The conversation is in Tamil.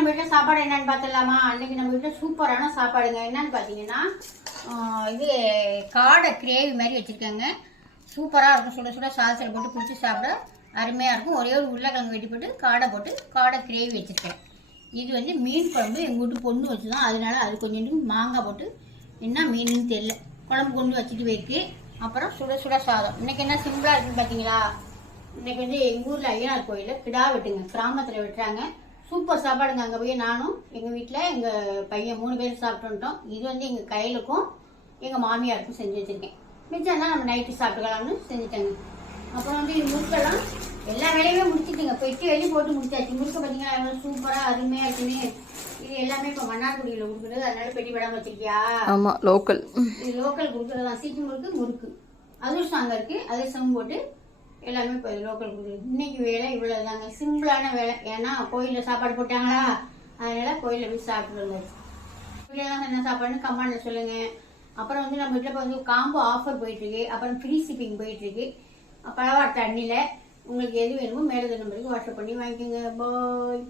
நம்ம வீட்டில் சாப்பாடு என்னன்னு பார்த்துடலாமா? அன்னைக்கு நம்ம வீட்டில் சூப்பரான சாப்பாடுங்க. என்னன்னு பார்த்தீங்கன்னா இது காடை கிரேவி மாதிரி வச்சுருக்கேங்க. சூப்பராக இருக்கும். சுட சுட சாதத்தில் போட்டு பிடிச்சி சாப்பிட அருமையாக இருக்கும். ஒரே ஒரு உருளைக்கிழங்கு வெட்டி போட்டு காடை கிரேவி வச்சுருக்கேன். இது வந்து மீன் குழம்பு எங்கள் வீட்டு பொண்ணு வச்சு தான், அதனால அது கொஞ்சம் மாங்காய் போட்டு என்ன மீனுன்னு தெரியல குழம்பு கொண்டு வச்சுட்டு போயிருக்கு. அப்புறம் சுட சுட சாதம். இன்றைக்கி என்ன சிம்பிளாக இருக்குன்னு பார்த்தீங்களா? இன்றைக்கி வந்து எங்கள் ஊரில் ஐயனார் கோயிலில் கிடா வெட்டுங்க, கிராமத்தில் வெட்டுறாங்க. சூப்பர் சாப்பாடுங்க. அங்கே போய் நானும் எங்கள் வீட்டில் எங்கள் பையன் 3 பேர் சாப்பிட்டு வந்துட்டோம். இது வந்து எங்கள் கையிலுக்கும் எங்கள் மாமியாருக்கும் செஞ்சு வச்சுருக்கேன். மிச்சம் தான் நம்ம நைட்டு சாப்பிட்டுக்கலாம்னு செஞ்சுட்டேங்க. அப்புறம் வந்து இது முறுக்கெல்லாம் எல்லா வேலையுமே முடிச்சுட்டுங்க. பெட்டி வெளியே போட்டு முடிச்சாச்சு. முறுக்க பார்த்தீங்கன்னா எவ்வளோ சூப்பராக அருமையாக இருக்குன்னு. இது எல்லாமே இப்போ மன்னார்குடியில் கொடுக்குறது, அதனால பெட்டி படம் வச்சிருக்கியா? ஆமாம், லோக்கல். இது லோக்கல் கொடுக்குறது தான். சீட்டு முறுக்கு அதிர்ஷ்டம் அங்கே இருக்குது. அதிர்ஷ்டம் போட்டு எல்லாமே இப்போ லோக்கல் கொடுக்குறது. இன்னைக்கு வேலை இவ்வளோதாங்க, சிம்பிளான வேலை. ஏன்னா கோயிலில் சாப்பாடு போட்டாங்களா, அதனால கோயிலில் போய் சாப்பிட்டு வந்தாச்சு. வீட்டில் என்ன சாப்பாடுன்னு கமெண்ட்ல சொல்லுங்க. அப்புறம் வந்து நம்ம வீட்டில் இப்போ வந்து காம்போ ஆஃபர் போயிட்டுருக்கு. அப்புறம் ஃப்ரீ ஷிப்பிங் போயிட்டுருக்கு. பழவாட்டு தண்ணியில் உங்களுக்கு எது வேணுமோ மேலே நம்பருக்கு வாட்ஸ்அப் பண்ணி வாங்கிக்கோங்க. பாய்.